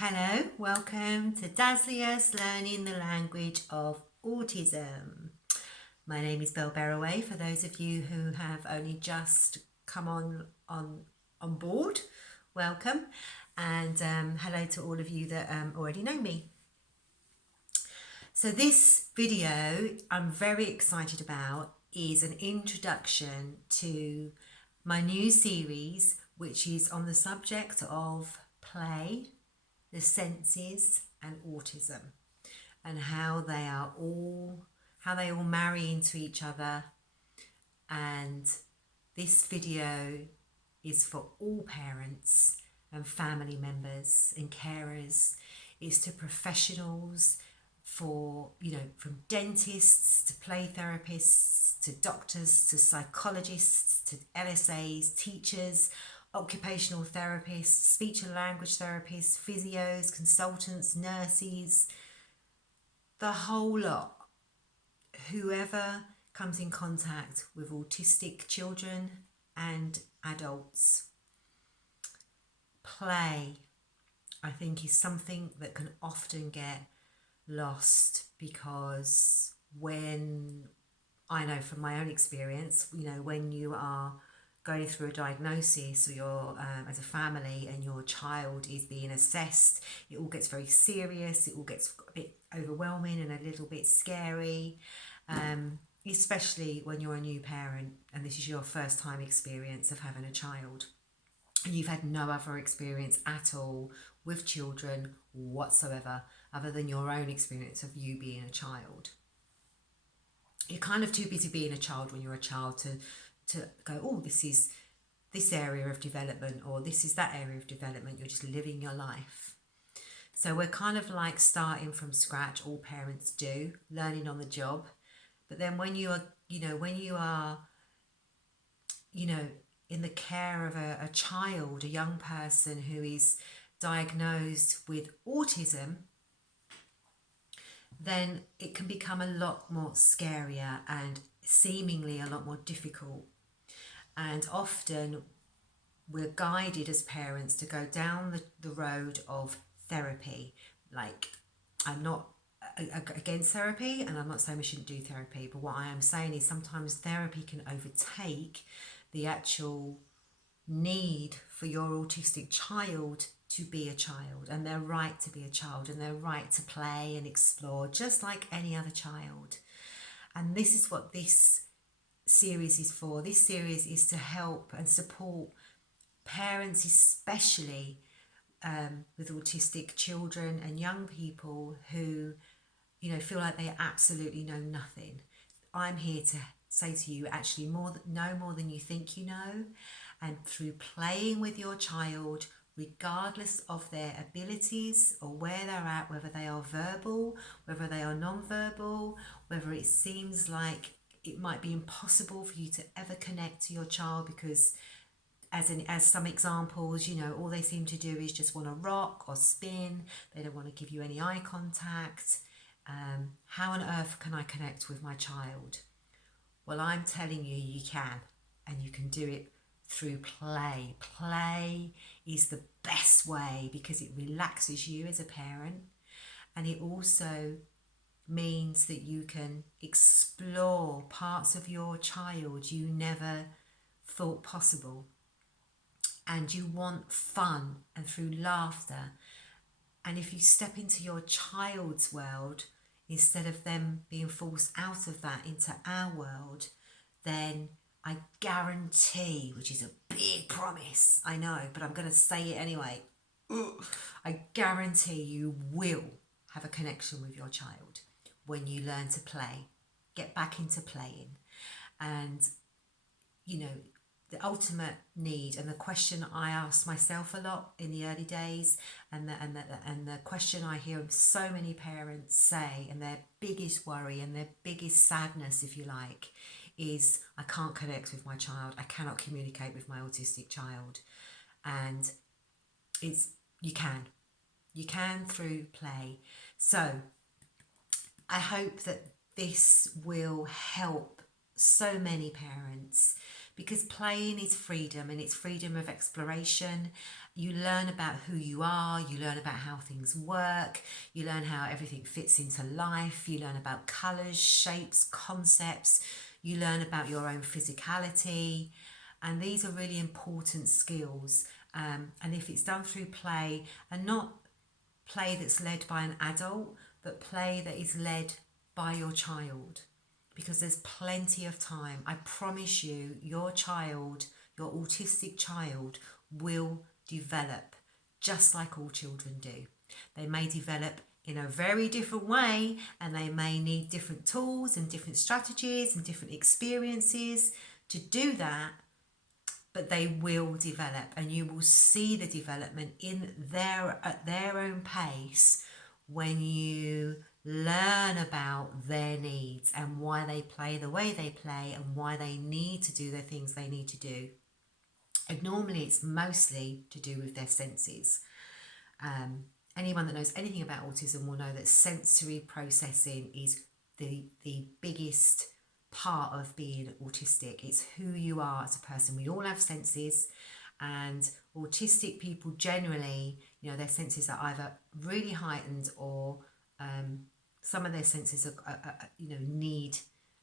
Hello, welcome to Dazzlius Learning the Language of Autism. My name is Belle Barraway. For those of you who have only just come on board, welcome, and hello to all of you that already know me. So this video I'm very excited about is an introduction to my new series, which is on the subject of play, the senses and autism, and how they all marry into each other. And this video is for all parents and family members and carers. It's to professionals, for from dentists to play therapists to doctors to psychologists to LSAs, teachers, occupational therapists, speech and language therapists, physios, consultants, nurses, the whole lot. Whoever comes in contact with autistic children and adults. Play, I think, is something that can often get lost, because when, I know from my own experience, when you are going through a diagnosis, or you're as a family and your child is being assessed, it all gets very serious, it all gets a bit overwhelming and a little bit scary, especially when you're a new parent and this is your first time experience of having a child and you've had no other experience at all with children whatsoever, other than your own experience of you being a child. You're kind of too busy being a child when you're a child to go, oh, this is this area of development, or this is that area of development. You're just living your life. So we're kind of like starting from scratch. All parents do, learning on the job. But then when you are in the care of a child, a young person who is diagnosed with autism, then it can become a lot more scarier and seemingly a lot more difficult. And often we're guided as parents to go down the road of therapy. Like, I'm not against therapy, and I'm not saying we shouldn't do therapy, but what I am saying is sometimes therapy can overtake the actual need for your autistic child to be a child, and their right to be a child, and their right to play and explore just like any other child. And this is what this series is for. This series is to help and support parents, especially with autistic children and young people who feel like they absolutely know nothing. I'm here to say to you, actually, know more than you think you know. And through playing with your child, regardless of their abilities or where they're at, whether they are verbal, whether they are non-verbal, whether it seems like it might be impossible for you to ever connect to your child because, as some examples, all they seem to do is just want to rock or spin. They don't want to give you any eye contact. How on earth can I connect with my child? Well, I'm telling you, you can, and you can do it through play. Play is the best way because it relaxes you as a parent, and it also means that you can explore parts of your child you never thought possible. And you want fun and through laughter. And if you step into your child's world, instead of them being forced out of that into our world, then I guarantee, which is a big promise, I know, but I'm going to say it anyway, I guarantee you will have a connection with your child when you learn to play, get back into playing. And, the ultimate need, and the question I asked myself a lot in the early days, and the question I hear so many parents say, and their biggest worry and their biggest sadness, if you like, is I can't connect with my child. I cannot communicate with my autistic child. And you can through play. So I hope that this will help so many parents, because playing is freedom, and it's freedom of exploration. You learn about who you are, you learn about how things work, you learn how everything fits into life, you learn about colours, shapes, concepts, you learn about your own physicality, and these are really important skills. And if it's done through play, and not play that's led by an adult, but play that is led by your child, because there's plenty of time. I promise you, your child, your autistic child, will develop just like all children do. They may develop in a very different way, and they may need different tools and different strategies and different experiences to do that, but they will develop, and you will see the development at their own pace when you learn about their needs and why they play the way they play and why they need to do the things they need to do. And normally it's mostly to do with their senses. Anyone that knows anything about autism will know that sensory processing is the biggest part of being autistic. It's who you are as a person. We all have senses, and autistic people generally, their senses are either really heightened, or some of their senses are need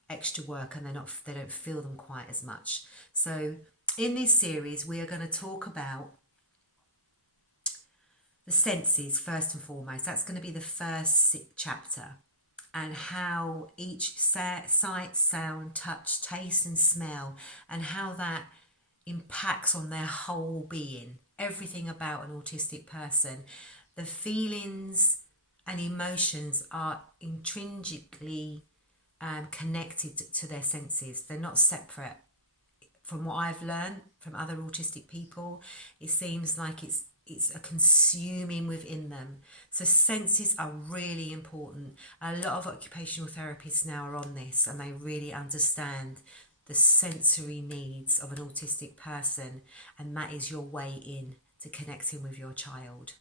extra work, and they don't feel them quite as much. So in this series, we are going to talk about the senses first and foremost. That's going to be the first chapter, and how each sight, sound, touch, taste and smell, and how that impacts on their whole being. Everything about an autistic person. The feelings and emotions are intrinsically connected to their senses. They're not separate. From what I've learned from other autistic people, it seems like it's a consuming within them. So senses are really important. A lot of occupational therapists now are on this, and they really understand the sensory needs of an autistic person, and that is your way in to connecting with your child.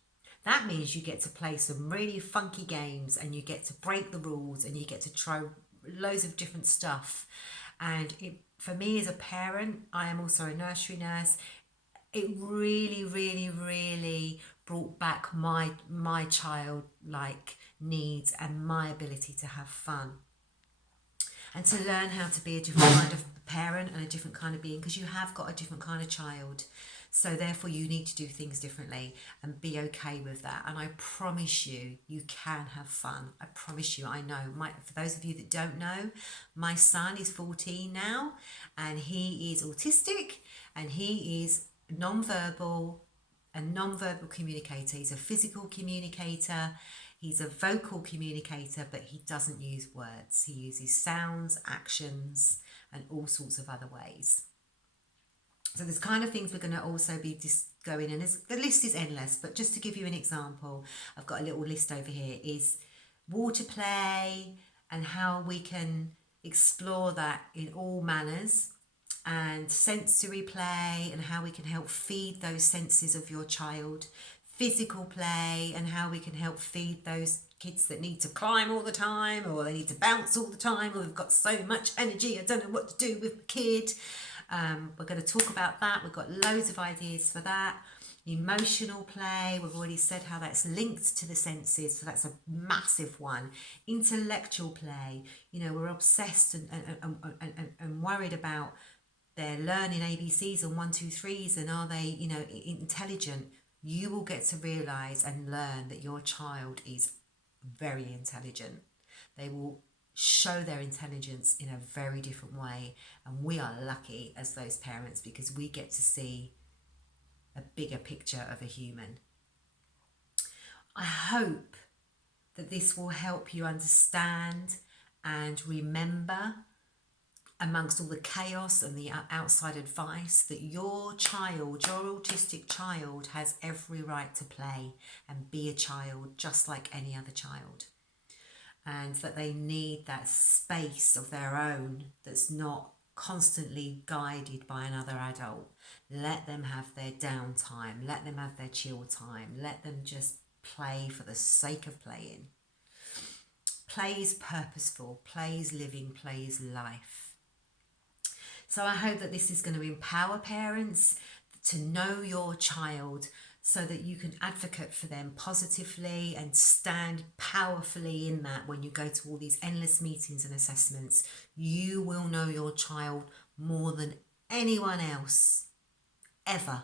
That means you get to play some really funky games, and you get to break the rules, and you get to try loads of different stuff. And for me as a parent, I am also a nursery nurse, it really, really, really brought back my childlike needs and my ability to have fun, and to learn how to be a different kind of parent and a different kind of being, because you have got a different kind of child. So therefore you need to do things differently and be okay with that. And I promise you, you can have fun. I promise you. I know. For those of you that don't know, my son is 14 now, and he is autistic, and he is a non-verbal communicator. He's a physical communicator. He's a vocal communicator, but he doesn't use words. He uses sounds, actions, and all sorts of other ways. So there's kind of things we're going to also be going, and the list is endless, but just to give you an example, I've got a little list over here, is water play, and how we can explore that in all manners, and sensory play, and how we can help feed those senses of your child, physical play, and how we can help feed those kids that need to climb all the time, or they need to bounce all the time, or we've got so much energy, I don't know what to do with the kid. We're going to talk about that. We've got loads of ideas for that. Emotional play, we've already said how that's linked to the senses, so that's a massive one. Intellectual play, we're obsessed and worried about their learning ABCs and 1, 2, 3s, and are they, intelligent. You will get to realise and learn that your child is very intelligent. They will show their intelligence in a very different way, and we are lucky as those parents, because we get to see a bigger picture of a human. I hope that this will help you understand and remember, amongst all the chaos and the outside advice, that your child, your autistic child, has every right to play and be a child just like any other child. And that they need that space of their own that's not constantly guided by another adult. Let them have their downtime. Let them have their chill time. Let them just play for the sake of playing. Play is purposeful. Play is living. Play is life. So I hope that this is going to empower parents to know your child so that you can advocate for them positively and stand powerfully in that. When you go to all these endless meetings and assessments, you will know your child more than anyone else ever.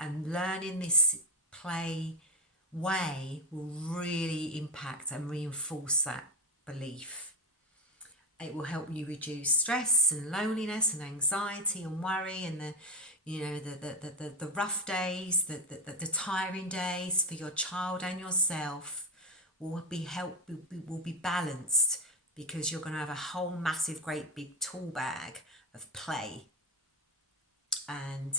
And learning this play way will really impact and reinforce that belief. It will help you reduce stress and loneliness and anxiety and worry and the rough days, the tiring days for your child and yourself will be balanced, because you're going to have a whole massive great big tool bag of play, and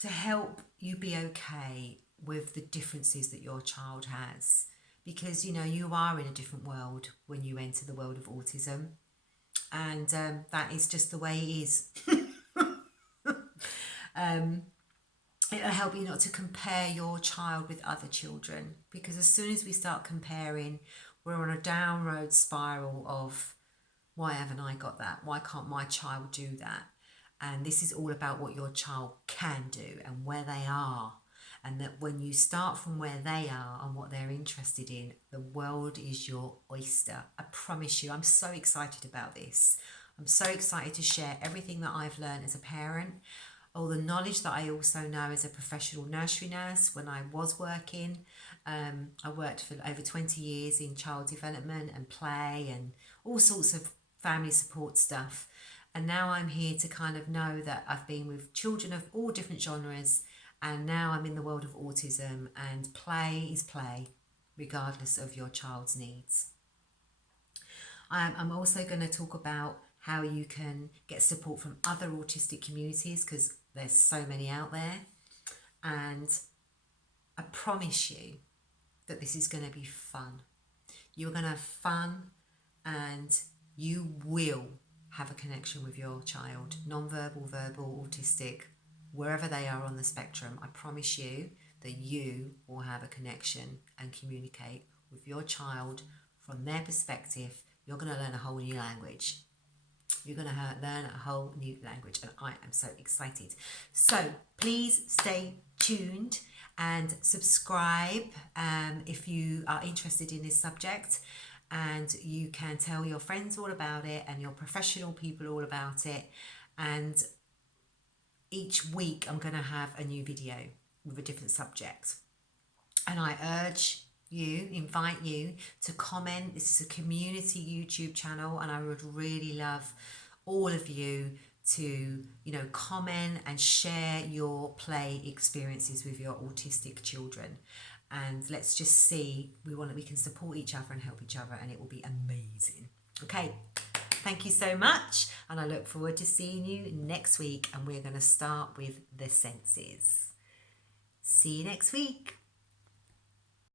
to help you be okay with the differences that your child has. Because, you are in a different world when you enter the world of autism. And that is just the way it is. It'll help you not to compare your child with other children. Because as soon as we start comparing, we're on a downward spiral of, why haven't I got that? Why can't my child do that? And this is all about what your child can do and where they are. And that when you start from where they are and what they're interested in, the world is your oyster. I promise you, I'm so excited about this. I'm so excited to share everything that I've learned as a parent, all the knowledge that I also know as a professional nursery nurse when I was working. I worked for over 20 years in child development and play and all sorts of family support stuff. And now I'm here to kind of know that I've been with children of all different genres. And now I'm in the world of autism, and play is play, regardless of your child's needs. I'm also going to talk about how you can get support from other autistic communities, because there's so many out there. And I promise you that this is going to be fun. You're going to have fun, and you will have a connection with your child, non-verbal, verbal, autistic, wherever they are on the spectrum. I promise you that you will have a connection and communicate with your child from their perspective. You're going to learn a whole new language. You're going to learn a whole new language, and I am so excited. So please stay tuned and subscribe if you are interested in this subject, and you can tell your friends all about it and your professional people all about it. And each week I'm going to have a new video with a different subject. And I invite you to comment. This is a community YouTube channel, and I would really love all of you to, comment and share your play experiences with your autistic children. And let's just see, we can support each other and help each other, and it will be amazing. Okay. Thank you so much, and I look forward to seeing you next week, and we're going to start with the senses. See you next week.